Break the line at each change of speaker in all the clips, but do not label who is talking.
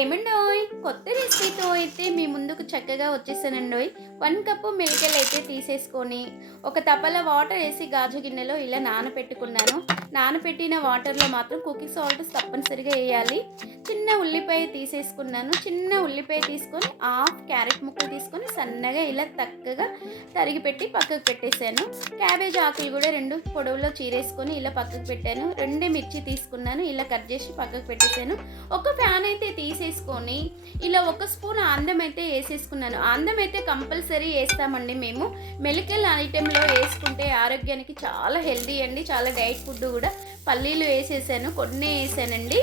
ఏమండోయ్? కొత్త రెసిపీతో అయితే మీ ముందుకు చక్కగా వచ్చేసానండోయ్. వన్ కప్పు మిల్కెల్ అయితే తీసేసుకొని ఒక తపల వాటర్ వేసి గాజు గిన్నెలో ఇలా నానపెట్టుకున్నాను. నానపెట్టిన వాటర్లో మాత్రం కుకింగ్ సాల్ట్ తప్పనిసరిగా వేయాలి. చిన్న ఉల్లిపాయ తీసేసుకున్నాను. చిన్న ఉల్లిపాయ తీసుకొని హాఫ్ క్యారెట్ ముక్కలు తీసుకొని సన్నగా ఇలా తక్కగా తరిగి పెట్టి పక్కకు పెట్టేశాను. క్యాబేజ్ ఆకులు కూడా రెండు పొడవులో చీరేసుకొని ఇలా పక్కకు పెట్టాను. రెండే మిర్చి తీసుకున్నాను. ఇలా కట్ చేసి పక్కకు పెట్టేశాను. ఒక ఫ్యాన్ అయితే తీసేసుకొని ఇలా ఒక స్పూన్ ఆందం అయితే వేసేసుకున్నాను. ఆందం అయితే కంపల్సరీ వేస్తామండి మేము. మెలికల్ ఐటెంలో వేసుకుంటే ఆరోగ్యానికి చాలా హెల్దీ అండి. చాలా డైట్ ఫుడ్ కూడా పల్లీలు వేసేసాను. కొన్ని వేసానండి.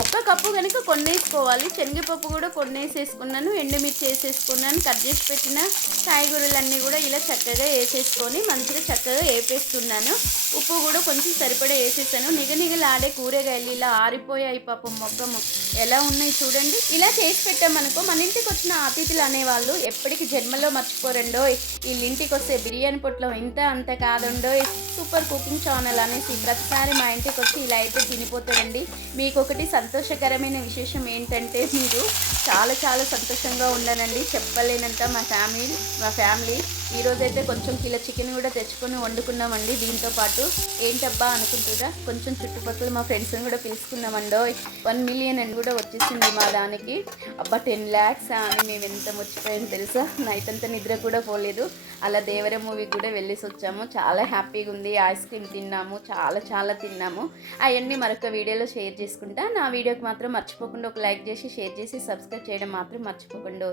ఒక్క కప్పు కనుక కొన్నేసుకోవాలి. శనగపప్పు కూడా కొన్ని వేసేసుకున్నాను ఎండుమిర్చి వేసేసుకున్నాను. కట్ చేసి పెట్టిన కాయగూరలన్నీ కూడా ఇలా చక్కగా వేసేసుకొని మంచిగా చక్కగా వేపేస్తున్నాను ఉప్పు కూడా కొంచెం సరిపడా వేసేసాను. నిగనిగలాడే కూరగాయలు ఇలా ఆరిపోయాయి పాపం మొగ్గము ఎలా ఉన్నాయి చూడండి. ఇలా చేసి పెట్టామనుకో మన ఇంటికి వచ్చిన అతిథులు అనేవాళ్ళు ఎప్పటికీ జన్మలో మర్చిపోరండో వీళ్ళ ఇంటికి వస్తే బిర్యానీ పొట్లో ఇంత అంత కాదండో సూపర్ కుకింగ్ ఛానల్ అనేసి ప్రతిసారి మా ఇంటికి వచ్చి ఇలా అయితే తినిపోతారండి. మీకు ఒకటి సంతోషకరమైన విశేషం ఏంటంటే మీరు చాలా చాలా సంతోషంగా ఉన్నానండి. చెప్పలేనంత మా ఫ్యామిలీ మా ఫ్యామిలీ. ఈరోజైతే కొంచెం కిలో చికెన్ కూడా తెచ్చుకొని వండుకున్నామండి. దీంతో పాటు ఏంటబ్బా అనుకుంటుందా? కొంచెం చుట్టుపక్కల మా ఫ్రెండ్స్ని కూడా పిలుచుకున్నామండో వన్ మిలియన్ అని కూడా వచ్చేసింది మా దానికి. అబ్బా టెన్ ల్యాక్స్ అని మేము ఎంత మర్చిపోయాం తెలుసా? నైట్ అంతా నిద్ర కూడా పోలేదు. అలా దేవర మూవీకి కూడా వెళ్ళేసి వచ్చాము. చాలా హ్యాపీగా ఉంది. ఐస్ క్రీమ్ తిన్నాము. చాలా చాలా తిన్నాము. అవన్నీ మరొక వీడియోలో షేర్ చేసుకుంటా. నా వీడియోకి మాత్రం మర్చిపోకుండా ఒక లైక్ చేసి షేర్ చేసి సబ్స్క్రైబ్ చేయడం మాత్రం మర్చిపోకుండా.